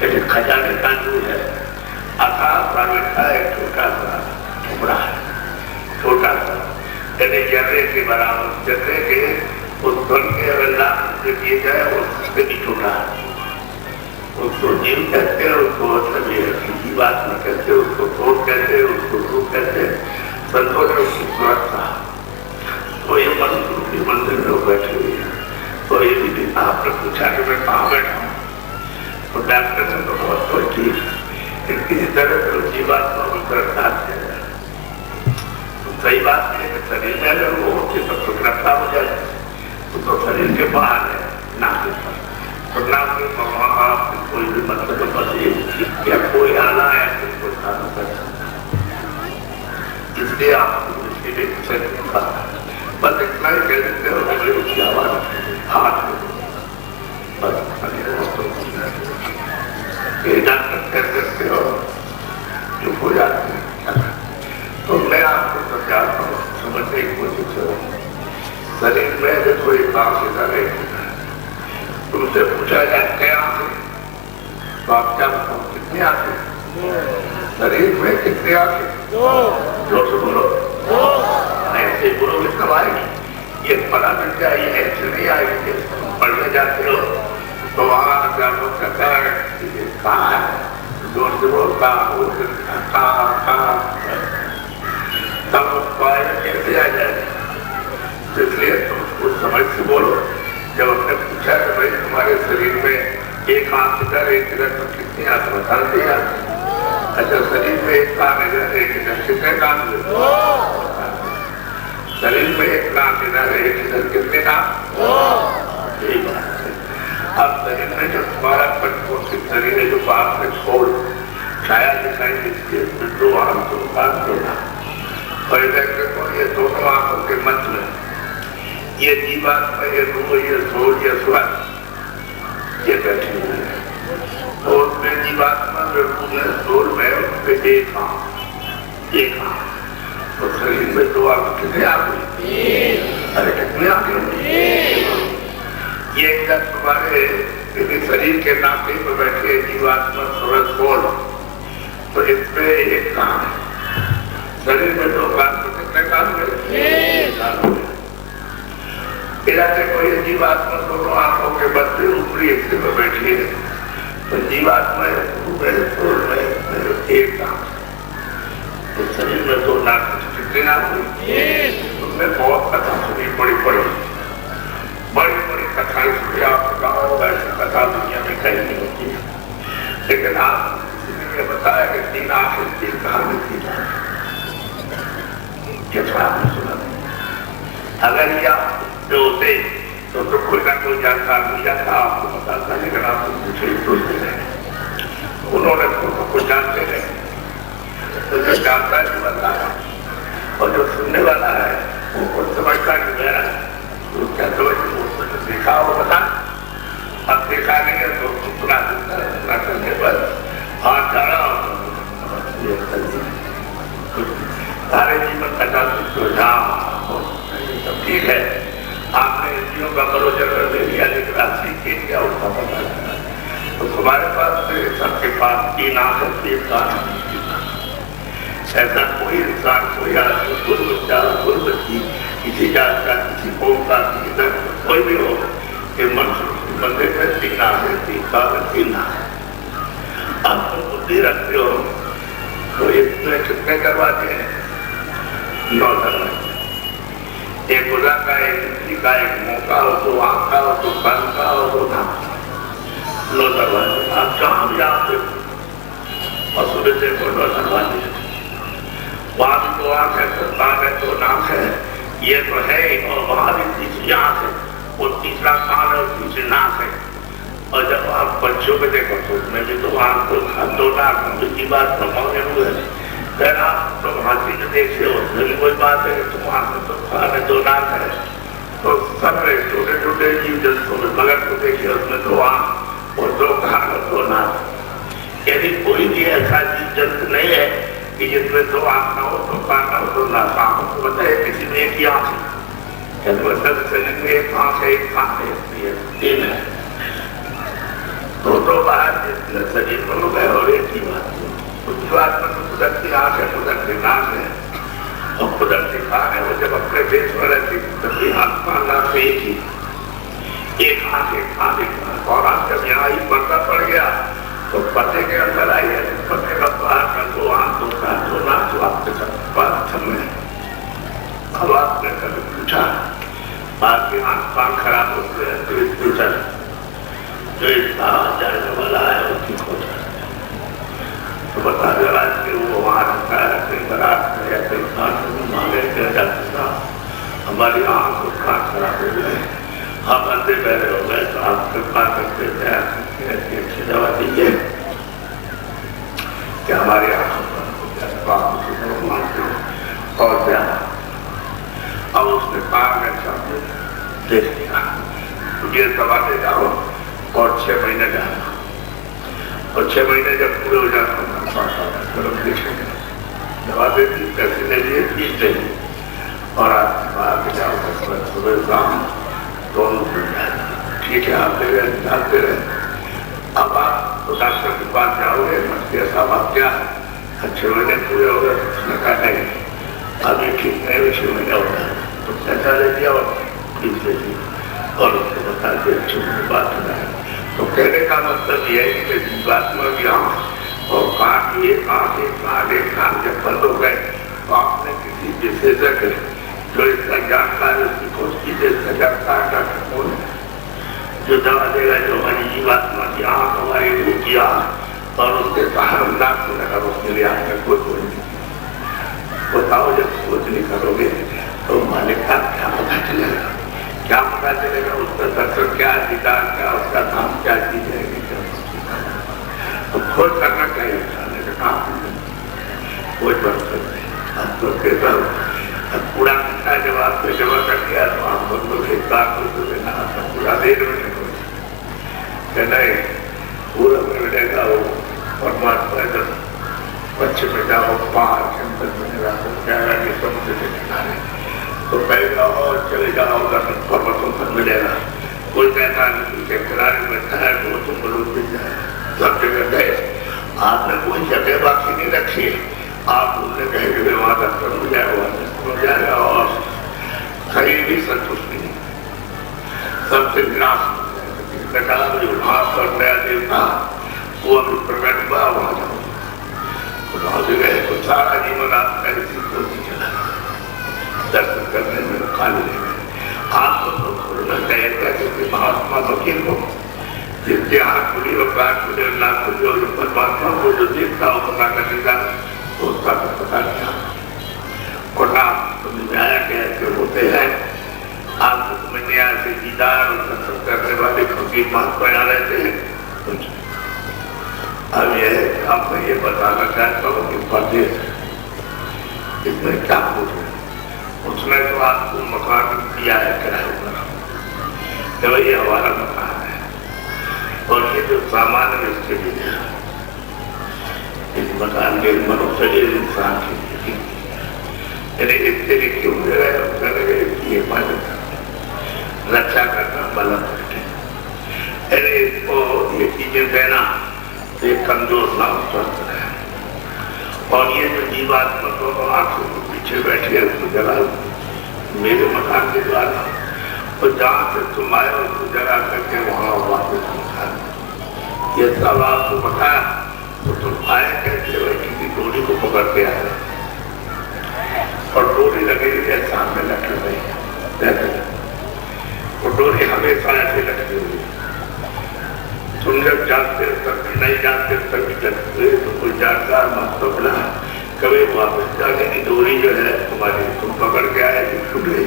لیکن خزانے کا نور ہے. آکاش پر لکھا ہے چھوٹا سا ٹکڑا ہے, چھوٹا سا یعنی جرے کے برابر, جرے کے اس دھن کے اللہ سے کیے جائے اس سے بھی چھوٹا ہے. اس کو جیو کہتے ہیں, اس کو سبھی کسی بات میں کہتے ہیں, اس کو کوٹ کہتے ہیں, اس کو روح کہتے ہیں. سنتوں نے اس کی صورت کہا. تو یہ منصور کی منزل میں بیٹھے ہوئے ہیں. تو یہ بھی آپ نے پوچھا کہ میں کہاں بیٹھا ہوں, تو ڈاکٹر نے تو بہت کوئی ٹھیک کہ کسی طرح سے اس کی بات کو گرفتار کیا جائے. تو صحیح بات ہے کہ شریر میں اگر وہ ہوتی تو گرفتار ہو جائے, تو شریر کے باہر ہے ناک کے پاس. تو ناک کے ماں باپ کوئی بھی مطلب بس یا کوئی آنا ہے تو کوئی کھانا کر سکتا. اس لیے آپ کو اس کے لیے کچھ نہیں کھاتا, بس اتنا ہی کہہ دیتے ہو کہ اس کی آواز ہاتھ میں بس یہ ڈاکٹر کہہ دیتے ہو چپ ہو جاتے ہیں. تو میں آپ کو سمجھاتا ہوں, سمجھنے کی کوشش کروں. شریر میں سے کوئی کام سے رہے تم سے پوچھا جائے کیا آنکھیں, تو آپ کیا بتاؤ کتنی آنکھیں؟ شریر میں کتنی آنکھیں؟ جو سے بولو ایسے بولو گے کب آئے گی؟ یہ پتا مل جائے, یہ ایسے نہیں آئے گی. پڑھنے جاتے ہو تو وہاں جا لوگ کہتا ہے کہاں ہے, زور سے بولتا کہاں تب اس کو آئے کیسے آ جائے. اس لیے تم اس کو سمجھ سے بولو. جب ہم نے پوچھا کہ بھائی تمہارے شریر میں ایک آنکھ ادھر ایک ادھر تو کتنی آنکھ بتا دیا. اچھا شریر میں ایک کان ادھر ایک ادھر کتنے کان ہوئے؟ شریر میں ایک کان ادھر ایک ادھر کتنے کان؟ یہی بات ہے. اب شریر میں جو تمہارا شریر ہے جو باپ میں چھوڑ چھایا دکھائی دیتی ہے دو آنکھ دو کان دینا, اور ادھر دیکھو یہ دونوں آنکھوں کے مت میں یہ جیوات میں یہ روح یہ سوچ یہ سوچ یہ بیٹھی ہوئی ہے. تو اس میں جیوات میں روح میں سوچ میں اس پہ ایک آنکھ. تو شریر میں دو آنکھ کتنے آنکھ ہوئی؟ ارے کتنے آنکھ ہوئی؟ یہ ایک دن تمہارے شریر کے ناکے پہ بیٹھے جیوات میں سورج بول, تو اس پہ ایک کان ہے. شریر میں دو کان تو کتنے کان ہوئے؟ دیکھو یہ جیوات میں دونوں آنکھوں کے بدلے اوپری حصے میں بیٹھی ہے. تو جیوات میں ایک ناک, تو شریر میں دو ناک کتنے ناک ہوئی؟ تم نے بہت کتھا سنی, بڑی بڑی کتھائیں سنی. آپ نے کہا ہوگا ایسی کتھا دنیا میں کہیں نہیں ہوتی ہے, لیکن آپ نے بتایا کہ تین آنکھیں تین کہاں ملتی جائیں. کیا آپ نے سنا نہیں؟ اگر یہ آپ جو ہوتے تو کوئی نہ کوئی جانکار مل جاتا, آپ کو بتاتا, لیکن آپ کو پوچھے سوچتے رہے. انہوں نے کچھ جانتے رہے, تو جو جانتا ہے بتایا, اور جو سننے والا ہے وہ کچھ سمجھتا کہ میرا کیا سمجھ دیکھا ہو بتا. اب دیکھا نہیں ہے تو سنا دیتا ہے, سنا کرنے پر ہاتھ ڈالا سارے جیون کا جان سب ٹھیک ہے. آپ نے انڈیوں کا بروجر لے لیا, لیکن آپ سیکھ لیا اس کا پتا چلا. تو تمہارے پاس سب کے پاس تین آنکھیں تین کان. ایسا کوئی انسان کوئی آدمی بچی کسی جات کا کسی قوم کا کسی کوئی بھی ہو کہ بندے میں تین آنکھیں تین کان تین آنکھیں. آپ تو بدھی رکھتے ہو تو اتنے کتنے کرواتے ہیں؟ 9 کرواتے. ایک خدا کا, ایک کسی کا, ایک منہ کا ہو, تو آنکھ کا ہو, تو کان کا ہو, تو ناک 9 کرواتے. آپ جہاں بھی آتے اور صبح سے 9 کرواتے. وہاں بھی تو آنکھ ہے, تو کان ہے, تو ناک ہے, یہ تو ہے. اور وہاں بھی تیسری آنکھ ہے, وہ تیسرا کان ہے, اور تیسری ناک ہے. اور جب آپ بچوں پہ دیکھو تو اس میں بھی تو آنکھ دو ناک کی بات پڑھاؤ ہوئے. پھر آپ تو ہاتھی میں دیکھتے ہو, اس میں بھی کوئی بات ہے کہ تم آنکھ میں تو کان ہے, دو ناک ہے. تو سب میں چھوٹے چھوٹے جیو جنتوں میں مگر کو دیکھیے, اس میں 2 آنکھ اور 2 کان اور 2 ناک. یعنی کوئی بھی ایسا جیو جنت نہیں ہے کہ جس میں 2 آنکھ نہ ہو, 2 کان نہ ہو, 2 ناک. آنکھوں کو بتائے کسی میں ایک ہی آنکھ ہے, مطلب شریر میں ایک آنکھ ہے, ایک کان ہے, 3 ہے. تو باہر شریر میں ہو گئے اور ایک ہی بات اس کی بات میں قدرتی آنکھ ہے قدرتی ناک ہے اور قدرتی کان ہے. وہ جب اپنے دیش میں رہتی تب بھی ہاتھ پانا سے ایک آنکھ اور آنکھ جب یہاں ہی پردہ پڑ گیا تو پتے کے اندر آئی ہے. پتے کا باہر کا دو آنکھ ہوتا ہے دو ناک جو آپ کے ساتھ بات سمجھے. اب آپ نے کبھی پوچھا آپ کی آنکھ پان خراب ہوتے ہیں تو اس پوچھا جو اتنا جانے والا ہے وہ ٹھیک ہو جائے تو بتا دے رہا ہے کہ وہ وہاں رہتا ہے کہیں برات میں یا کہیں کھان مانگے کیا جاتا تھا. ہماری آنکھ اور کان خراب ہو گئے ہم اندھے بہرے ہو گئے تو آپ کرپا کرتے تھے ایسی اچھی دوا دیجیے کہ ہماری آنکھوں پر آپ اسی کو مانتے ہو اور زیادہ. اب اس نے کہا میں چاہتے دیکھ لیا یہ دوا دے جاؤ اور 6 مہینے جانا اور 6 مہینے جب پورے ہو جاتا دیکھیں گے دوا دے دی پیسے لے لیے فیس دے دی اور آپ کے بعد جاؤ صبح شام دونوں مل جائے. ٹھیک ہے آپ دے رہے جانتے رہے. اب آپ ڈاکٹر کے پاس جاؤ گے مسئلہ صاحب آپ کیا 6 مہینے پورے ہو گئے. اس نے کہا نہیں ابھی ٹھیک نہیں 6 مہینے ہو گئے تو پیسہ لے دیا اور فیس لے دی اور اس کو بتا دیا اچھی بات ہو جائے. تو کہنے کا مطلب یہ ہے کہ جس بات میں بھی اور کان جب بند ہو گئے تو آپ نے کسی وشیشک جو اس کا جانکار اس کی کھوج کیجیے اس کا جانکار ڈاکٹر کون ہے جو دوا دے گا جو ہماری جیواتما کی آنکھ ہماری روح کی آنکھ اور اس کے باہر انداز کو لگا اس کے لیے آپ نے کوئی کوئی نہیں. بتاؤ جب سوچ نہیں کرو گے تو مالک کا کیا پتا چلے گا کیا پتا چلے گا اس کا ڈاکٹر کیا دیدار کیا اس کا کام کیا کی جائے گی تو کھوج کرنا چاہیے جانے کا کام کوئی برکت نہیں. آپ کو کہتا ہوں پورا گھنٹہ جب آپ کو جمع کر دیا تو آپ کو ایک بات کو دینا تھا پورا دیر میں کہنا ہے پورا ملے گا وہ پرماتما جب پچھم میں جاؤ پانچ میں رہا کہ سمجھ کے کنارے تو کہے گا اور چلے جاؤ ادھر پروتوں پر ملے گا. کوئی کہتا ہے کہ کنارے میں ہے وہ تم بلوچ مل جائے سب جگہ گئے. آپ نے کوئی جگہ باقی نہیں رکھی. آپ ان نے کہے کہ وہاں تک مل جائے وہاں تک مل جائے گا اور کہیں بھی سنتوشٹ نہیں سب سے نراش ہو جائے. جو وہاں پر نیا دیوتا وہ ابھی پرکٹ ہوا وہاں جاؤ وہاں سے گئے تو سارا جیون آپ کا اسی کو چلا درشن کرنے میں خالی رہ گئے. آپ کو تو کھولنا چاہیے تھا کیونکہ مہاتما فقیر کو جس کے ہاتھ کھلی اور کان کھلے اور ناک کھلی اور پرماتما کو جو دیکھتا ہو پتا کرنے کا تو اس کا تو پتا کیا اور آپ سمجھ میں آیا کہ ایسے ہوتے ہیں. آپ کو سمجھ میں آیا سے دیدار اور درشن کرنے والے فقیر مہاتما یہاں رہتے ہیں. اب یہ آپ کو یہ بتانا چاہتا ہوں کہ پردیش اس میں کیا پوچھ رہے اس نے تو آپ کو مکان دیا ہے کرایہ پر کہ بھائی یہ ہمارا مکان ہے اور یہ جو سامان ہے اس کے لیے اس مکان کے منوشری انسان کے لیے یعنی اس کے لیے کیوں دے رہے ہیں اس کا لگے یہ حفاظت رکشا کرنا بلا کرتے یعنی اس کو یہ چیزیں دینا ایک کمزور نہ سوچ رہے اور یہ جو جیوات دونوں آنکھوں کو پیچھے بیٹھے اس کو جلا میرے مکان کے دوارا اور جہاں سے تم آئے اس کو جلا کر کے وہاں واپس پہنچا. یہ سب آپ کو بتایا تو تم آئے کیسے ہوئے کسی ڈوری کو پکڑ کے آئے اور ڈوری لگے ہوئی سامنے لٹک رہی وہ ڈوری ہمیشہ ایسے لٹکی ہوئی. تم جب جانتے تک نہیں جانتے تک لٹکتے تو کوئی جانکار مہتو بلا کبھی واپس جانے کی ڈوری جو ہے تمہاری تم پکڑ کے آئے جو چھوٹ گئی.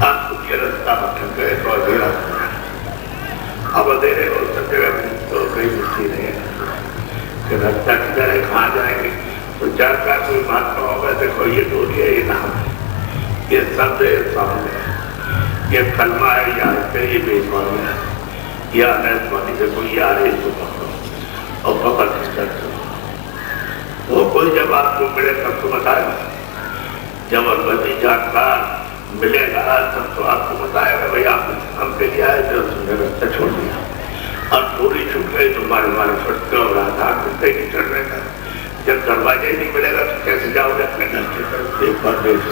آپ کو یہ رستہ بٹھک گئے تو اندھیرا ہو گیا. اب اندھیرے ہو سب جگہ تو کوئی مشکل نہیں ہے کہ رستہ کدھر ہے کہاں جائیں گے. تو جانکار کوئی مہتما ہوگا دیکھو یہ ڈوری ہے یہ نام ہے یہ سب ہے سامنے یہ کلمہ ہے یا یہ بےزبانی ہے یا نیتوانی سے کوئی آ رہے اس کو پکڑو اور پکڑ کے چلتے وہ کوئی جب آپ کو ملے تب تو بتائے گا. جب ابھی جانکار ملے گا تب تو آپ کو بتائے گا بھائی آپ ہم پہ کیا ہے تو تم نے رستہ چھوڑ دیا اور پوری چھوٹ گئی تو مارے چھٹتے اور آزاد ملتے ہی چڑھنے کا. جب دروازے نہیں ملے گا تو کیسے جاؤ گے اپنے گھر کی طرف ایک بار دیکھ.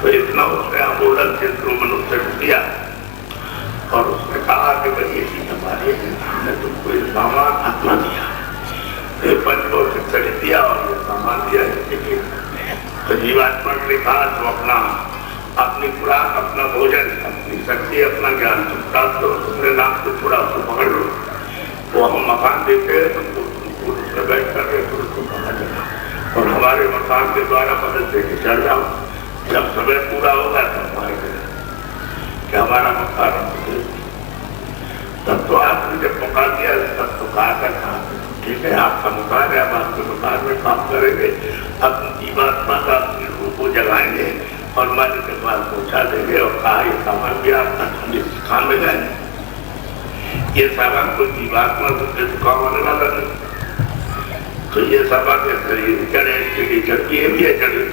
تو اتنا اس نے آمولن چندر سے دیا اور اس نے کہا کہ بھائی یہ چیز ہماری ہے, ہم نے تم کو یہ سامان اپنا دیا, یہ پنچوں سے چڑھ دیا اور یہ سامان دیا. تو جیواتما نے کہا تو اپنی خوراک, اپنا بھوجن, اپنی شکتی, اپنا جان تم پراپت کرو, تم نے نام کو چھوڑا اس کو پکڑ لو. وہ ہم مکان دیتے ہیں تم کو, اس میں بیٹھ کر رہے تو اس کو پکڑ لینا اور ہمارے مکان کے دوارا مدد دے کے چڑھ جاؤ. جب سمے پورا ہوگا تب آئے گا کہ ہمارا مکان ہم. تب تو آپ نے جب پکا دیا تب تو کہا تھا ٹھیک ہے آپ کا مکان ہے, اب آپ کے مکان میں کام کریں گے, اپنی جیواتما کا اپنی روح کو جگائیں گے اور مالک کے پاس پہنچا دیں گے. اور کہا یہ سامان بھی آپ کا کام میں جائیں گے. یہ سامان کوئی جیواتما سے کام ہونے والا نہیں. تو یہ سامان کے شریر چڑھے چڑی چڑھتی ہے بھی ہے چڑھی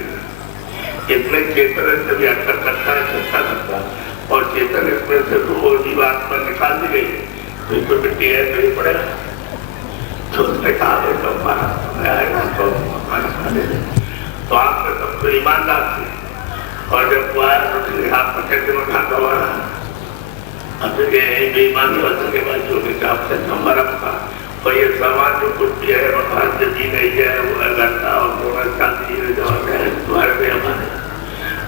اتنے چیتن سے بھی اچھا کرتا ہے, اچھا کرتا ہے. اور چیتن اس میں سے تو وہ جیواتما نکال دی گئی تو یہ تو مٹی ہے تو یہ پڑے گا. تو اس نے کہا تو ہمارا سمے آئے گا تو کھانا کھا لے لیں. تو آپ نے سب کو ایماندار تھے اور جب وہ آیا تو آپ کو کہتے ہیں کھانا ہوا اب یہ بے ایمانی ہوتا کے بعد جو کہ آپ سے ہمارا مکان اور یہ سامان جو کچھ بھی ہے مکان سے جی نہیں ہے وہ گھنٹہ اور سونا چاندی ہے جو ہے تمہارے پہ ہمارے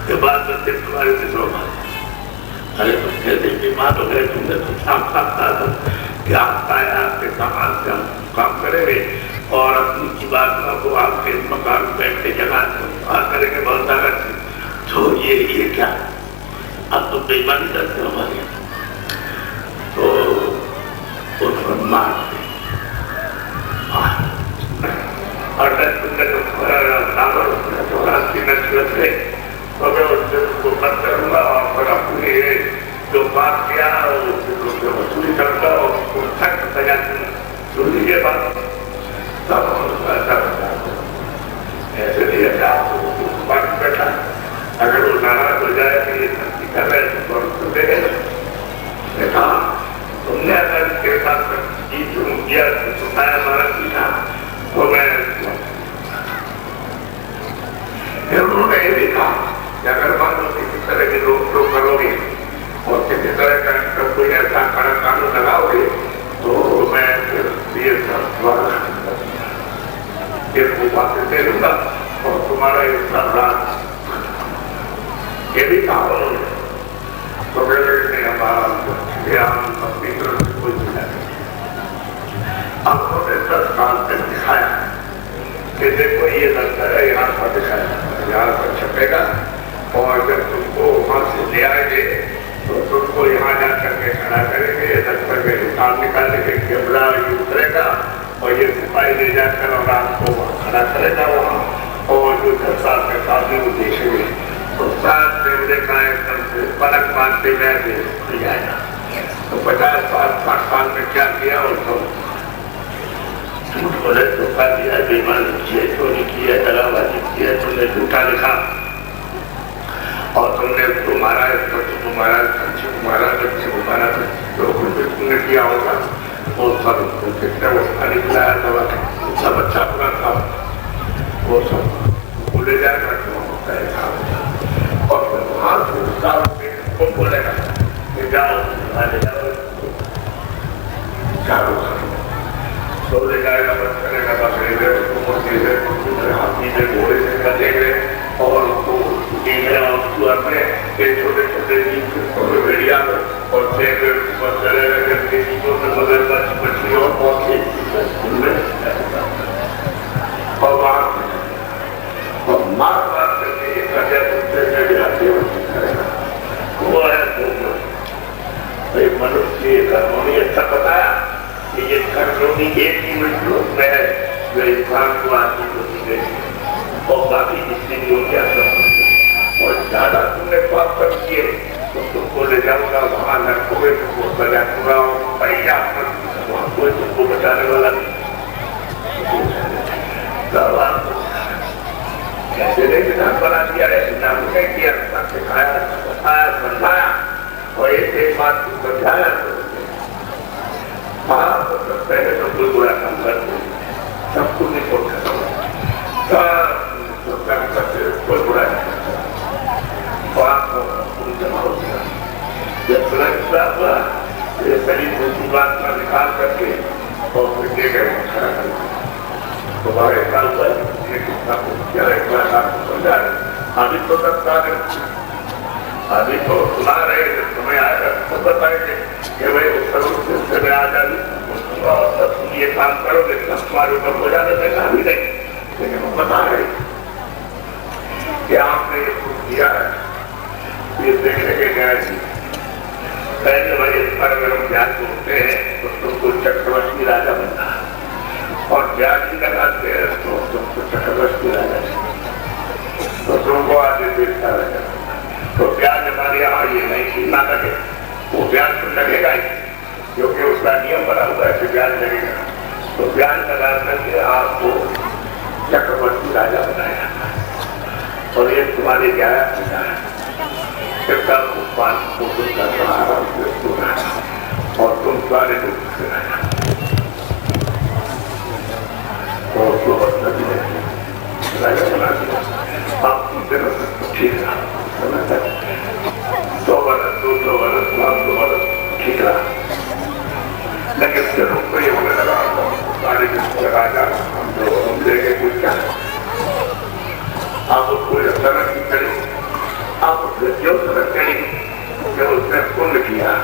کے بعد میں صرف تمہارے سے سو بات. ارے تم کہتے بیمار ہو گئے, تم نے تو صاف صاف کہا تھا کہ آپ کا آپ کے سامان سے ہم کام کریں گے اور اپنی جیواتما کو آپ کے مکان بیٹھ کے جگہ کریں گے بہت طاقت سے. تو یہ کیا اب تو بےمانی کرتے ہو ہمارے تو اس پر مار اور تم نے تو رات کی نصیحت ہے تو میں اس سے اس کو بند کروں گا اور پھر اپنی جو بات کیا وصولی کروں گا اور اس کو سخت سزا سن لیجیے بات تب ایسا ایسے نہیں ہے کہ آپ کو بات بیٹھا اگر وہ ناراض ہو جائے کہ یہ سختی کر رہے ہیں تو اس کو دے گئے. نے کہا تم نے اگر اس کے ساتھ چیز شروع کیا سکھایا ہمارا سیکھا تو میں پھر انہوں نے یہ بھی کہا کہ اگر مان لو کسی طرح کی روک ٹوک کرو گے اور کسی طرح کا کوئی ایسا کڑا قانون لگاؤ گے تو میں پھر یہ واپس دے دوں گا اور تمہارا یہ سب رات یہ بھی کہا انہوں نے. تو نے ہمارا اپنی طرف سے کوئی ملا نہیں. اب انہوں نے 10 سال تک دکھایا کہ دیکھو یہ لگتا ہے یہاں پر دکھایا یہاں پر چھپے گا اور جب تم کو وہاں سے لے آئیں گے تو تم کو یہاں جا کر کے کھڑا کریں گے, دفتر کے دکان نکالیں گے, کیمرہ یہ اترے گا اور یہ سپاہی لے جا کر اور آپ کو وہاں کھڑا کرے گا وہاں اور جو 10 سال کے قاضی وہ دیکھیں گے تو ساتھ میں انہیں کہا ایک سے پلک مانتے میں بھی جائے گا. تو 50 سال 60 سال میں کیا کیا اور تو جھوٹ بولے دھوکہ دیا, بےمانی کی ہے, چوری کی ہے, دغا بازی کی ہے, تم نے جھوٹا لکھا اور تم نے تمہارا جو کچھ بھی تم نے کیا ہوگا وہ سب کتنے وہ پانی پلایا تھا سب اچھا پورا تھا وہ سب بھولے جائے گا کیوں ہوتا ہے اور پھر وہاں سے کو بولے گا کہ جاؤ چاروں سو لے جائے گا بس کرے گا بس ہاتھی سے گھوڑے سے کرے گئے اور چھوٹے چھوٹے بھیڑیا اور مگر مچھلی اور بہت اور مار مار کر کے یہ کرے گا وہ ہے منشی ہرمونی اچھا بتایا کہ یہ ہرمونی ایک ہی مخلوق میں ہے جو انسان کو آتی ہوتی گئی اور باقی جتنی بھی ہو گیا سب اور زیادہ تم نے پاپ کر کیے تو تم کو لے جاؤں گا وہاں نہ کوئی تم کو سجا پورا پہیا وہاں کوئی تم کو بچانے والا نہیں. کیسے نہیں نام بنا دیا ہے نام نے کیا سکھایا بتایا سمجھایا اور ایک بات کو سمجھایا آپ کو سکتا ہے تو کوئی برا کام کرتے سب کو نہیں پہنچا کرتے کوئی برا نہیں کرتا اور آپ کو جمع ہو گیا جب فیصلہ ہوا یہ صحیح دوسری بات کا نکال کر کے اور پھر دے گئے کھڑا کر تمہارے سال پر یہ کتنا کچھ کیا ایک بار آپ کو سمجھا رہے ابھی تو سکتا ہے ابھی تو سنا رہے جب تمہیں آئے گا تو بتائیں گے کہ بھائی اس طرح سے میں آ جاتی اور تم یہ کام کرو گے سب تمہارے اوپر ہو جانے میں کہا بھی نہیں لیکن وہ بتا رہے کہ آپ نے یہ کچھ کیا ہے یہ دیکھنے کے گئے تھی پہلے بھائی اس پر اگر ہم بیان کرتے ہیں تو تم کو چکرورتی راجا بننا اور بیان بھی لگاتے ہیں تو تم کو چکرورتی راجا تو تم کو آگے دیکھتا رہے تو پیاز ہمارے یہاں یہ نہیں سننا لگے وہ پیاز تو لگے گا ہی کیونکہ اس کا نیم بنا ہوا ہے کہ پیاز لگے گا تو پیاز لگا کر کے آپ کو چکرورتی راجا بنایا اور یہ تمہاری گایا پتا ہے اور تم سارے دکھ سے رہنا اور اس کو مطلب ہی نہیں راجا بنا دیا آپ تم دنوں سے ٹھیک رہا 100 برس 200 برس 500 برس ٹھیک رہا لیکن پھر ہم کو یہ ہونے لگا سارے راجا ہم جو ہم لے کے کچھ کیا آپ اس کو یہ سرک کی کری آپ اس سے جو سرک کری کہ اس نے پن کیا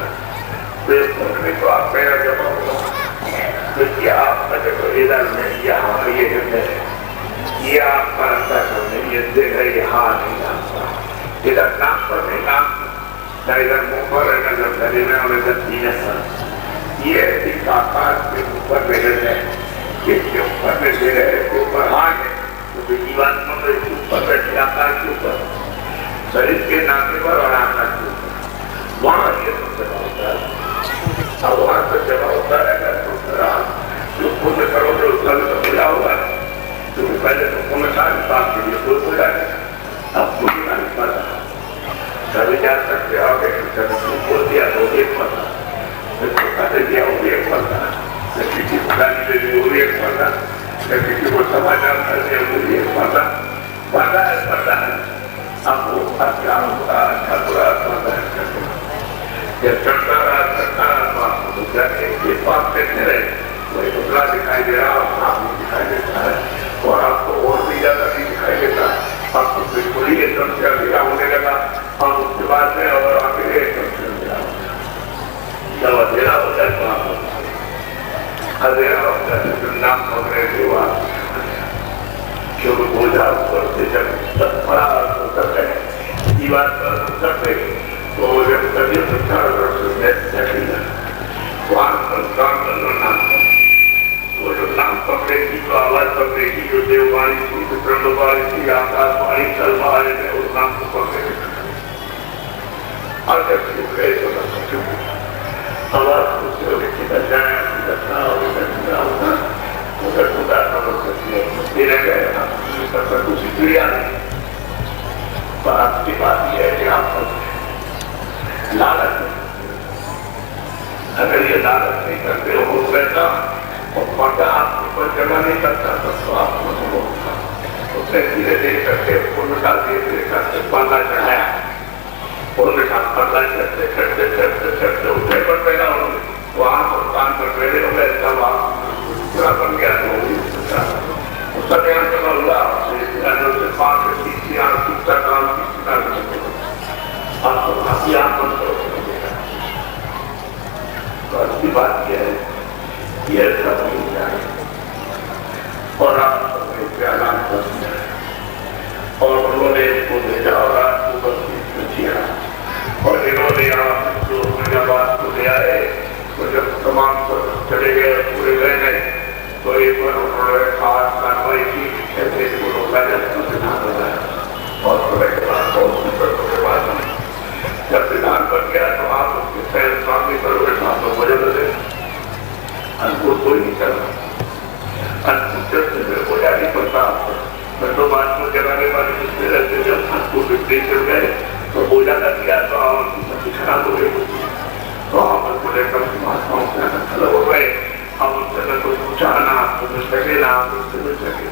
تو اس پن تو آپ پہلا جمع ہوگا تو کیا آپ کا جو ادھر میں یہاں یہ ہے یہ آپ کا رستہ کرنے یہ دیکھ رہے یہاں نہیں آتا ادھر نام پر نہیں نام نہ ادھر منہ پر ہے نہ گھری میں اور ادھر سینے پر یہ ایک آکاش کے اوپر رہ ہے اس کے اوپر میں دے رہے کے اوپر ہاتھ ہے تو جیوان میں اس کے اوپر بیٹھے آکاش کے اوپر شریر کے ناکے پر اور آکاش کے اوپر وہاں یہ سب جمع ہوتا ہے اب وہاں سے جمع ہوتا ہے تو پھر آپ جو پونے کرو گے اس کا بھی تو ملا ہوگا کیونکہ پہلے تو پونے سال صاحب کے لیے کوئی ہو جائے اب پوری کا نہیں پڑا کبھی جان سکتے ہو کہ کبھی بول دیا تو ایک پڑا کھاتے دیا وہ بھی ایک پڑا کسی کی بھگانی دے دی وہ بھی ایک پڑا کسی کو سماچار کر دیا وہ بھی ایک پڑا پڑا ہے اب وہ اچھا ہوتا اچھا برا پڑا ہے جب چڑھتا رہا تو آپ کو دوسرا ایک بات دیکھتے رہے وہی دوسرا دکھائی دے رہا اور آپ کو دکھائی دیتا ہے اور آپ کو اور بھی زیادہ نہیں دکھائی دیتا آپ کو بالکل ہی ایک دم سے اندھیرا ہونے لگا اور اس کے بعد میں اور آگے ایک دم سے اندھیرا ہوتا جب اندھیرا ہوتا ہے تو آپ اندھیرا ہوتا ہے تو نام پکڑے تھے وہ آپ کیونکہ بوجھا اوپر سے جب بڑا اتر گئے دیوار پر اترتے تو جب کبھی چاروں طرف سے چکی وہاں پر کام کرنا نام وہ جو نام پکڑے کی جو آواز پکڑے کی جو دیوانی تھی جو برہمواری تھی آکاش وانی سلوارے میں اس نام کو پکڑے اور جب چھپ گئے تو نہ چھپ آواز کچھ سے ہوگی کدھر جائیں کدھر نہ ہو کدھر نہ ہوگا ادھر خدا نمبر کرتی ہے مستی رہ گئے پر پر کچھ ہی نہیں بات کی بات یہ ہے کہ آپ کو لالت اگر یہ لالچ نہیں کرتے ہو پیسہ اور پردہ آپ کے اوپر جمع نہیں کرتا تو آپ کو نہیں ہوگا اس نے دھیرے دھیرے کر کے پورنتا دھیرے دھیرے کر کے پردہ چڑھایا پورنتا پردہ چڑھتے چڑھتے چڑھتے چڑھتے اٹھے پر پیدا ہو گئے وہاں پر کام پر پیڑے ہو گئے تب آپ پورا بن گیا تو اس کا دھیان جمع ہوا سے 5 سے 30 یہاں کتا کام کسی کا نہیں آپ کو کافی آپ بند کرو تو اچھی بات یہ ہے یہ سب مل جائے اور آپ سب اعلان کر دیا اور انہوں نے اس کو بھیجا اور آپ کو بس پوچھیا اور انہوں نے آپ جو بات کو لے آئے تو جب تمام چلے گئے پورے رہ گئے تو ایک بار انہوں نے خاص کاروائی کی ایسے کو روکا جب تو سدھان بنایا اور تھوڑے کے بعد بہت سی کے بعد جب سدھان بن گیا تو آپ اس کے پہل سامنے کرو گے آپ کو وجہ دے انکور کوئی نہیں کرنا انکور سے میرے کو جا نہیں پڑتا میں تو بات کو جگانے والی جس میں رہتے جب انکور بکتے چل گئے تو بوجھا کر گیا تو آپ کی سبھی خراب ہو گئی تو آپ کو لے کر مہاتماؤں لوگ گئے اب ان سے نہ کوئی پوچھا نہ آپ کو مل سکے نہ آپ ان سے مل سکے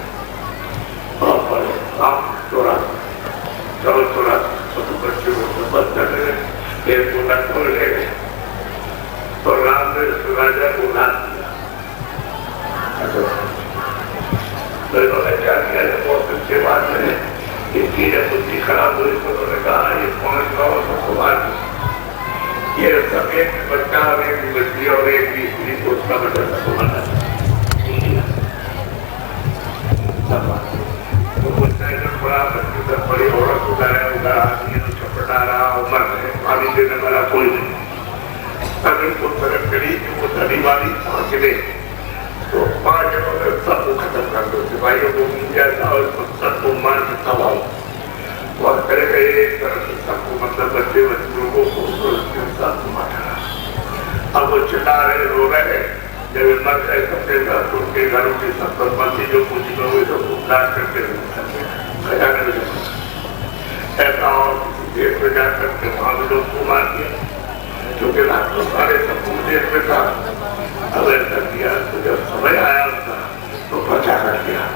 اور پڑھے آپ تھوڑا سب بچے کو بند کر رہے ایک بولا کھول لے گئے اور رام نے راجا کو نات دیا انہوں نے کیا کیا ہے بہت دن کے بعد میں یہ چیزیں بچی خراب ہوئی تو انہوں نے کہا یہ 5 گاؤں سب کو مار دیا یہ سب ایک بچہ اور ایک بچی اور ایک بیسری کو اس کا بچہ سب کو مارا وہ بچہ ادھر بڑا بچی سب بڑی عورت ادھر آدمی چھپٹا رہا عمر ہے پانی دینے والا کوئی نہیں اگر کو طرف کری کہ وہ دھڑی والی پہنچ گئے تو 5 جنوں نے سب کو ختم کر دو سپاہیوں کو مجھے تھا اور سب کو مار کے تباہ اور کرے گئے ایک طرف سے سب کو مطلب بچے بچوں کو سب کو مارا اب وہ چلا رہے رو رہے جب مر گئے سب کے گھر ان کے گھروں کی سب بندی جو کچھ میں ہوئے سب کو اٹھاٹ کر کے خزانے میں جمع ایسا اور کسی دیش میں جا کر کے وہاں بھی لوگ کو مار دیا کیونکہ رات تو سارے سب کو دیش میں تھا اب ایسا کیا تو جب سمجھ آیا اس کا تو پرچا کر دیا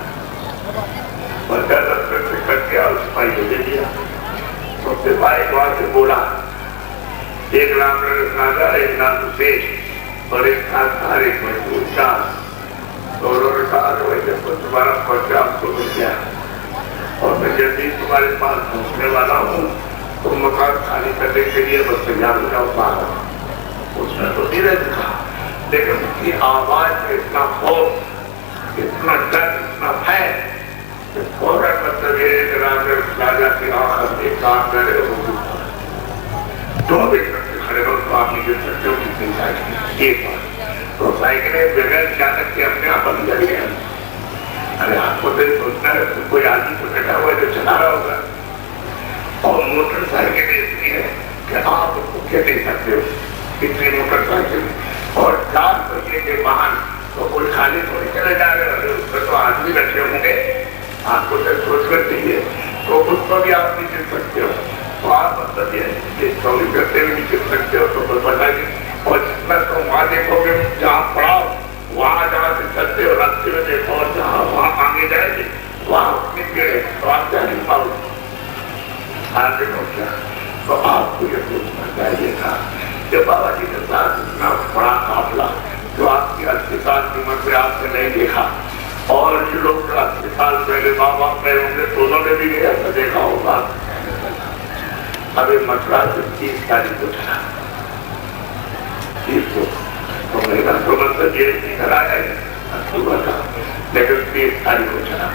پرچا دفتر سے کر دیا اور سپاہی کو دے دیا تو سپاہی وہاں سے بولا ایک نام راجا ایک نام شیش اور ایک ساتھ ہر ایک مجبور 4 تو انہوں نے کہا کہ جب تمہارا پرچا آپ کو مل گیا اور میں جلدی تمہارے پاس پہنچنے والا ہوں تم مکان خالی کرنے کے لیے بس تیار ہو جاؤ باہر اس نے تو دھیرے دکھا لیکن اس کی آواز میں اتنا خوف اتنا ڈر اتنا بھے کہ فوراً مطلب یہ راجا کی آخر ایک کام کرے وہ جو بھی کرتے کھڑے ہو تو آپ نہیں گر سکتے ہو کتنی سائیکل ایک بار تو سائیکلیں بغیر چانک کے اپنے آپ بند کر گئے ارے آپ کو تو سوچنا ہے کوئی آدمی تو بیٹھا ہوا ہے جو چلا رہا ہوگا اور موٹر سائیکل اتنی ہے کہ آپ اس کو کہہ نہیں سکتے ہو اتنی موٹر سائیکل اور 4 بجے کے بعد تو کوئی خالی تھوڑی چلے جا رہے ہیں اس پر تو آدمی بیٹھے ہوں گے آپ کو تو سوچ کر چاہیے تو اس پر بھی آپ نہیں گر سکتے ہو تو آپ مطلب یہ چوری کرتے ہوئے نہیں گر سکتے ہو تو بتائیے اور جتنا تو وہاں دیکھو گے جہاں پڑاؤ وہاں جہاں سے چلتے ہو راستے میں دیکھو اور جہاں وہاں آگے جائے گی وہاں اتنی گرے تو آپ کیا نہیں پاؤ آگے پہنچا تو آپ کو یہ سوچنا چاہیے تھا کہ بابا جی کے ساتھ اتنا بڑا قافلہ جو آپ کی 80 سال کی عمر میں آپ نے نہیں دیکھا اور جو لوگ 80 سال پہلے ماں باپ میں ہوں گے تو انہوں نے بھی ایسا دیکھا ہوگا اب یہ مسئلہ صرف 30 تاریخ کو چلا 30 کو تو مہینہ تو مطلب یہ ادھر آیا ہے اکتوبر کا لیکن 30 تاریخ کو چلا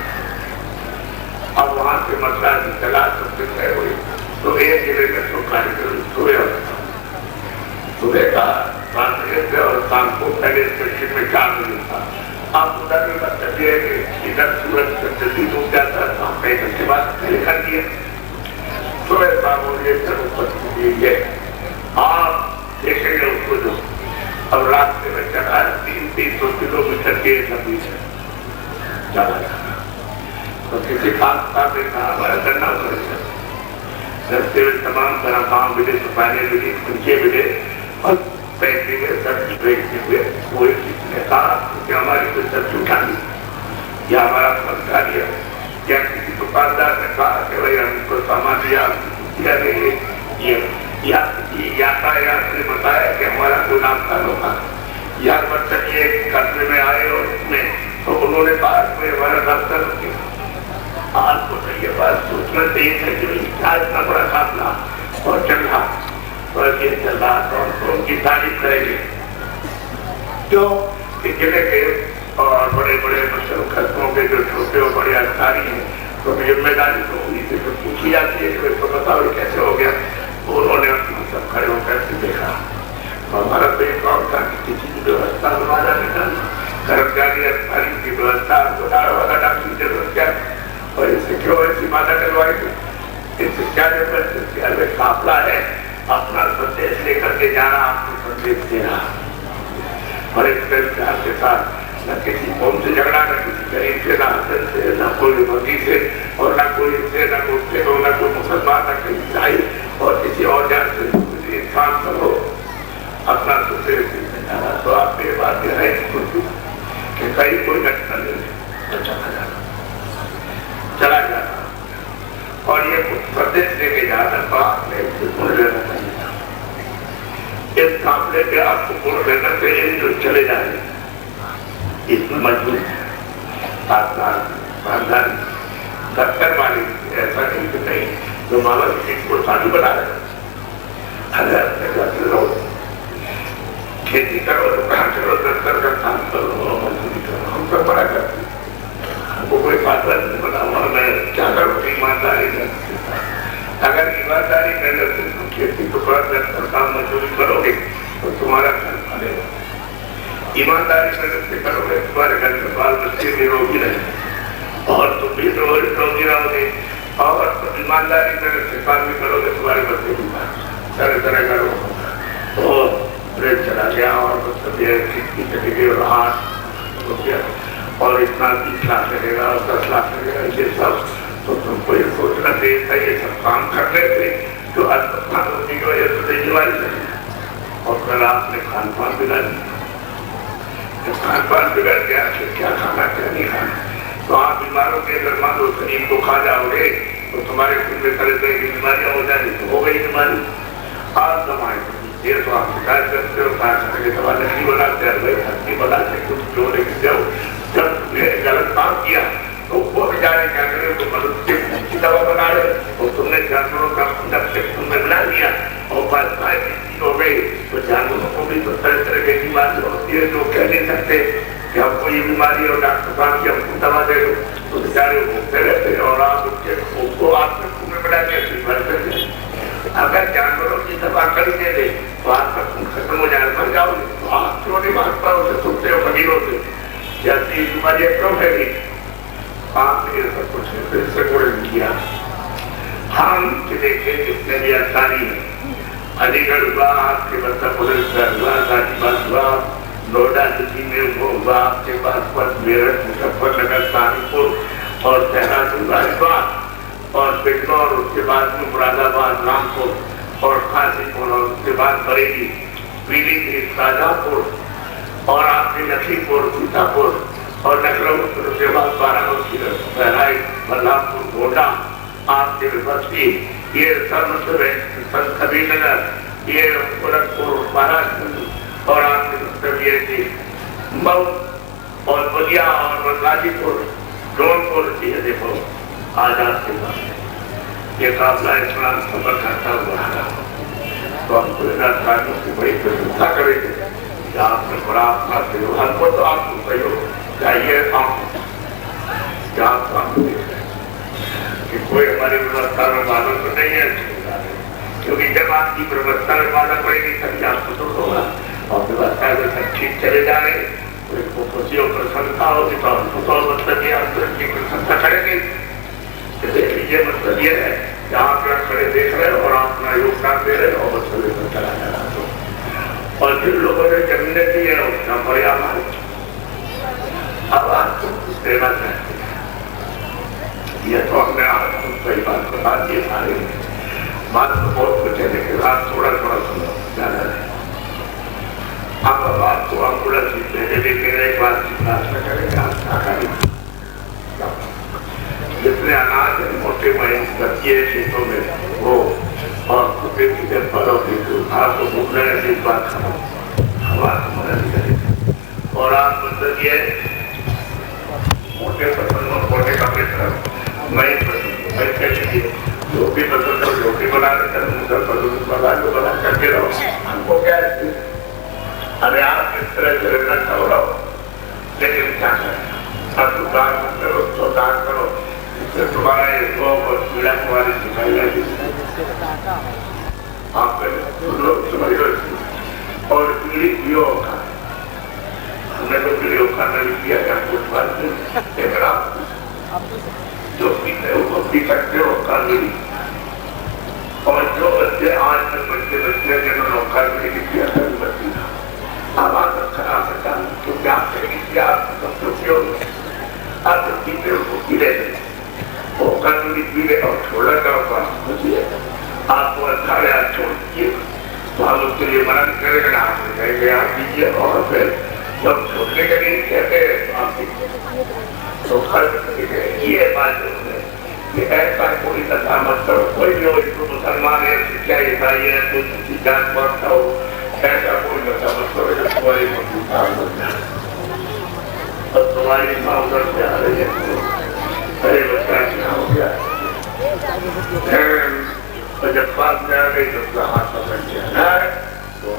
اب وہاں سے مسئلہ چلا سب سے طے ہوئی تو ایک ضلع میں تو کاریگر صبح ہوتا صبح کا 7 بجے سے اور شام کو پہلے اسٹیشن میں 4 بجے تھا آپ ادھر بھی مطلب یہ ہے کہ ادھر سورج سے جلدی ڈوب جاتا ہے ہم کئی گھنٹے بعد پہلے کر دیے صبح شام ہو گئے یہ آپ دیکھیں گے اس کو جو اب راستے میں چلا 300 کلومیٹر کے سبھی سے چلا جانا تو کسی خاص کام میں کہا ہمارا کرنا پڑے گا رستے میں تمام طرح کام ملے سپاہی ملی کنچے ملے اور پیسے میں سبزی بیچتے ہوئے کوئی کسی نے کہا کہ ہماری کوئی سبزی اٹھانی یا ہمارا خرچہ لیا یا کسی دکاندار نے کہا کہ بھائی ہم کو سامان دیا نہیں یا یاتایات نے بتایا کہ ہمارا کوئی ناشتہ ہوگا یا مطلب یہ قصبے میں آئے اور اس میں تو انہوں نے کہا کہ ہمارا راستہ روکے آپ کو تو یہ بات سوچنا چاہیے تھا کہ کیا اتنا بڑا قافلہ اور چل رہا اور یہ چل رہا تو ان کی تعریف کریں گے جو ضلع کے اور بڑے بڑے خصموں کے جو چھوٹے اور بڑے ادھاری ہیں تو ذمہ داری تو انہیں سے پوچھی جاتی ہے کہ تو بتاؤ کیسے ہو گیا انہوں نے اپنا سب کھڑے ہو کر کے دیکھا اور ہمارا تو ایک اور تھا کہ کسی کی ویوستھا بنوانا نکالنا کرمچاری ادھاری کی ویوستھا والا ڈاکٹر کی ضرورت کیا اور اس سے کیوں ایسی مادہ ڈلوائی گئی اس سے کیا ضرورت ہے قافلہ ہے اپنا سندیش لے کر کے جا رہا آپ کو سندیش دے رہا اور اس پیار کے ساتھ نہ کسی قوم سے جھگڑا نہ کسی غریب سے نہ حسن سے نہ کوئی بھگی سے اور نہ کوئی اس سے نہ کوئی سے نہ کوئی مسلمان نہ کوئی عیسائی اور کسی اور جان سے انسان سب ہو اپنا سندیش دے رہا تو آپ صحیح کوئی گھٹنا نہیں چلا جاتا اور یہ کچھ پردیش لے کے جانا باپ نے گڑ لینا چاہیے تھا. اس قابلے پہ آپ کو گڑ لینا چاہیے جو چلے جائیں اس میں مجبور ہے خاندان 70 والی ایسا نہیں کہ نہیں جو مالا کسی کو شادی بنا رہے کھیتی کرو دکان کرو دفتر کا کام کرو مزدوری کرو ہم سب بڑا کرتے ہیں. ہم کو کوئی فاصلہ نہیں بنا اور میں کیا کروں کہ ایمانداری کرتے. اگر ایمانداری کرنے سے تم کھیتی ٹکڑا دفتر کام مزدوری کرو گے تو تمہارا گھر پھلے گا. ایمانداری کرنے سے کرو گے تمہارے گھر میں بال بچے نروگی رہیں اور تم بھی نروگی رہو گے. اور ایمانداری کرنے سے کام بھی کرو گے تمہارے بچے بھی طرح طرح کرو اور بریک چلا گیا اور کھڑکی چلی گئی اور ہاتھ ہو گیا اور اتنا 20 لاکھ لگے گا اور 10 لاکھ لگے گا. یہ سب تو تم کو یہ سوچنا چاہیے تھا یہ سب کام کرنے سے جو اسپتال ہونے کی وجہ سے بیماری لگی اور پھر آپ نے کھان پان بگڑ دیا. جب کھان پان بگڑ گیا پھر کیا کھانا کیا نہیں کھانا تو آپ بیماروں کے اگر مان لو شریر کو کھا جاؤ گے تو تمہارے خون میں طرح طرح کی بیماریاں ہو جائیں گی تو ہو گئی بیماری. آپ دمائیں یہ تو آپ شکایت کرتے ہو کہا کہ دوا نہیں بناتے نہیں بناتے کچھ جو لے کے جاؤ. جب تم نے غلط کام کیا تو وہ بیچارے کیا کرے تو مدد سے کی دوا بنا رہے اور تم نے جانوروں کا جب سے تم نے بنا لیا اور بس ہو گئی تو جانوروں کو بھی تو طرح طرح کی بیماری ہوتی ہے جو کہہ نہیں سکتے کہ ہم کو یہ بیماری اور ڈاکٹر صاحب کی ہم کو دوا دے دو تو بیچارے بھوکتے رہتے اور آپ اس کے خوب کو آپ کے خون میں بنا کے بھرتے تھے. اگر جانوروں کی دوا کر دے دے تو آپ کا خون ختم ہو جائے مر جاؤ گے تو آپ کیوں نہیں مانگ پاؤ سے سنتے ہو فقیروں سے جیسی بیماریاں کیوں پھیلی. آپ نے یہ سب کچھ پھر سے کوڑے کیا. ہم دیکھیں جتنے بھی آسانی ہے علی گڑھ ہوا آپ کے بسا پولیس ہوا غازی آباد ہوا نوئیڈا دلی میں وہ ہوا آپ کے پاس پر میرٹھ مظفر نگر سہارنپور اور دہرادون ہوا اور بنگلور اس کے بعد میں مراد آباد رامپور اور کھانسی پور اور اس کے بعد بریلی پیلی بھیت شاہجہاں پور اور آپ کے لکھنی پور سیتا پور اور لکھنؤ اس کے بعد بارامولہ بہرائچ بلرام پور گونڈا آپ کے بستی یہ سب مطلب ہے سبھی نگر یہ گورکھپور مہاراشٹر اور آپ کے مطلب یہ کہ مئو اور بلیا اور غازی پور جونپور یہ دیکھو آج آپ کے پاس یہ قافلہ اسلام سفر کرتا ہوا رہا تو ہم کو ادھر کی بڑی پرشنسا کریں گے کہ آپ نے بڑا اپنا سہیوگ ہم کو تو آپ کو سہیوگ چاہیے کہ آپ کام دیکھ رہے ہیں کہ کوئی ہماری ویوستھا میں معلوم تو نہیں ہے کیونکہ جب آپ کی ویوستھا میں معلوم پڑے گی تبھی آپ کو دور ہوگا اور ویوستھا میں سب ٹھیک چلے جا رہے ہیں کوئی خوشی اور پرسنتا ہوگی تو ہم کو تو مطلب یہ آپ کی پرسنتا کریں گے. دیکھ لیجیے مطلب یہ ہے کہ آپ یہاں کھڑے دیکھ رہے اور آپ اپنا یوگدان دے رہے اور مطلب یہ چلا جا رہا تو اور جن لوگوں نے زمینیں دی ہے اس کا بڑے آباد اب آپ کو کچھ دینا چاہتے ہیں یہ تو ہم نے آپ کو صحیح بات بتا دیے سارے بات تو بہت کچھ ہے لیکن آپ تھوڑا تھوڑا سنو زیادہ نہیں. آپ اب آپ کو ایمبولینس دینے لیکن ایک بات کی فیصلہ کریں گے آپ کیا کریں جتنے اناج ہیں موٹے مہین بچے کھیتوں میں وہ اور کتے پیچھے پڑو گے آپ کو بھوک رہے ہیں اس بات کھاؤ ہوا تمہارا نہیں کرے گا اور آپ مطلب یہ موٹے پسند اور موٹے کپڑے طرف میں جو بھی پسند ہو جو بھی بنا رہے بنا کر کے رہو ہم کو کیا ہے ارے آپ اس طرح سے رہنا چاہو رہو لیکن کیا کریں آپ دکان کرو سودان کرو اس سے تمہارا یہ شوق اور پیڑا تمہاری سکھائی جائے آپ لوگ سمجھ رہے اور پیڑھی پیو کا ہم نے تو پیڑھی کا نہیں کیا کہ کچھ بات نہیں لیکن آپ جو پیتے ہو وہ پی سکتے ہو کاروی اور جو بچے آج تک بچے جنہوں نے کاروی کی کیا بچی تھا اب آپ خراب بچا کیونکہ آپ سے کسی آپ سب جو پیو آپ جو پیتے ہو وہ پی رہے تھے وہ کاروی پی رہے اور چھوڑا جاؤ تو آپ سمجھیے آپ کو اچھا چھوڑ دیجیے تو ہم اس کے لیے منع کریں گے آپ کہیں گے آپ دیجیے اور پھر جب چھوڑنے کے لیے کہتے ہیں تو آپ تو فرق یہ بات ہے کہ ایسا کوئی نشہ مت کرو، کوئی بھی ہو، ہندو مسلمان ہے، سکھ ہے، عیسائی ہے، تو کسی جان پڑتا ہو، ایسا کوئی نشہ مت کرو جو تمہاری مقصود ہو جائے. اور تمہاری ماں ادھر سے آ رہی ہے تو ارے بچہ کیا ہو گیا، اور جب پاس میں آ گئی تو اس کا ہاتھ پکڑ لیا تو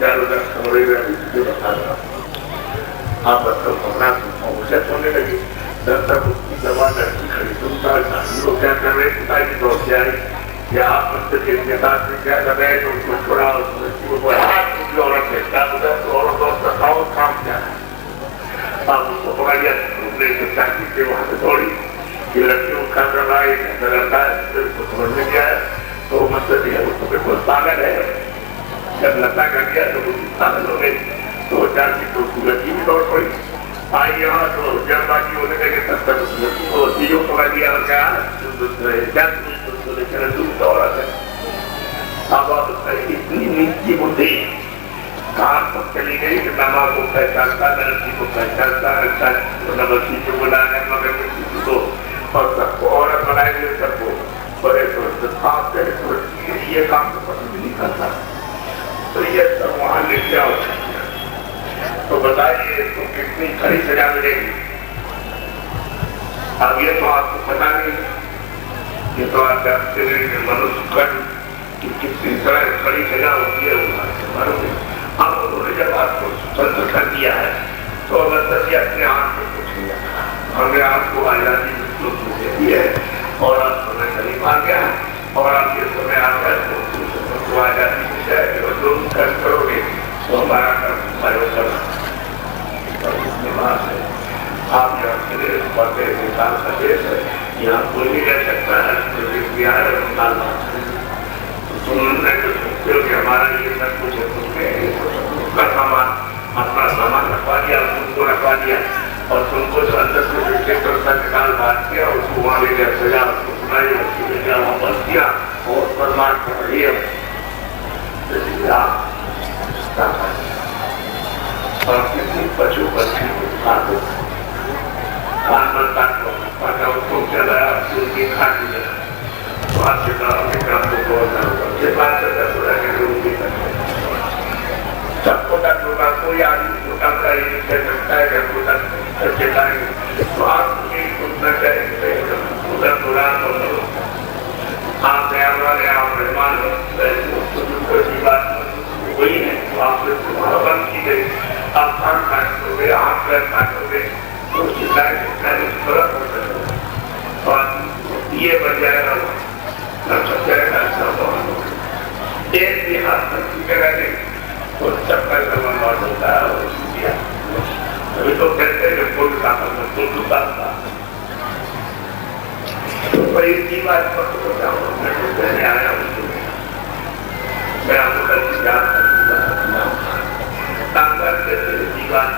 چار ادھر خبریں رہی تھی بتا رہا آپ بچوں پکڑا اسے سونے لگی جب تک اس کی زبان لڑکی کھڑی سنتا وہ کیا کر رہے پتا کی دوست سے آئی یا آپ بچے کے ساتھ میں کیا کر رہے تو اس کو چھوڑا اس لڑکی کو ہاتھ کی عورت ہے کیا ادھر تو عورت دوست بتاؤ کام کیا ہے. آپ اس کو پکڑ لیا چاچی سے وہاں سے دوڑی کہ لڑکیوں کا کر رہا ہے لڑکا ہے اس کو سمجھ میں گیا ہے تو مطلب یہ اس کو بالکل پاگل ہے. جب لتا کر گیا تو وہ پاگل ہو گئی تو چاچی تو لڑکی بھی دوڑ پڑی آئی یہاں تو جب باقی ہونے لگے تب تک اس لڑکی کو تیوں پکڑ لیا اور کیا عورت ہے. اب آپ اتنی نیچی بدھی کہاں تک چلی گئی کہ نما کو پہچانتا لڑکی کو پہچانتا نہ بچی کو بلا کر مگر کسی کو اور سب کو عورت بنائے ہوئے سب کو بڑے یہ کام تو پسند نہیں کرتا تو یہ سب وہاں لے کے آؤ. تو بتائیے تو کتنی کھڑی سزا ملے گی. اب یہ تو آپ کو پتا نہیں یہ تو آپ جانتے ہیں کہ منوشیہ کی کتنی طرح کھڑی سزا ہوتی ہے. اب انہوں نے جب آپ کو بند کر دیا ہے تو مطلب یہ اپنے آپ کو کچھ نہیں رکھا ہم نے آپ کو آزادی دے دی ہے اور آپ سمے قریب آ گیا اور آپ یہ سمے آ گیا تو آزادی مل جائے کہ وہ جو کر کرو گے وہ ہمارا کام کرنا بات ہے. آپ یہاں چلے پڑھتے انسان کا دیش ہے یہاں کوئی نہیں رہ سکتا ہے بہار ہے انسان انہوں نے جو سوچتے ہو کہ ہمارا یہ سب کچھ ہے اس کا سامان اپنا سامان رکھوا دیا ان کو رکھوا دیا اور تم کو جو اندر سے دیکھے تو نکال بات کیا اس کو وہاں لے گیا سجا اس کو سنائی اس کی لے گیا واپس کیا اور فرمان کر رہی ہے اور کسی بچوں بچی کو کھاتے کھان بنتا کو اس کو چلایا ان کی کھاتی جگہ تو آپ کے کام کو بہت ضرورت یہ بات سب کو تک ہوگا کوئی آدمی کو کام کا یہ کہہ سکتا ہے کہ کو تک چلائیں گے تو آپ کو یہ سوچنا چاہیے ادھر دوران ہو آپ نیا والے آپ مہمان کوئی بات وہی ہے تو آپ سے تمہارا بند کی گئی آپ کھان کھاتے ہوئے آپ پیر کھاتے ہوئے تو چلائیں گے فرق ہو سکتا اور یہ بن جائے گا ایک بھی ہاتھ تک رہے تو چپل کا منوٹ ہوتا ہے اور کیا ابھی تو کہتے ہیں کہ کوئی کام تو تھا تو بڑی سی بات پر ہو جاؤں میں تو کہنے آیا ہوں میں آپ کو کل کی جان کام کرتے تھے بات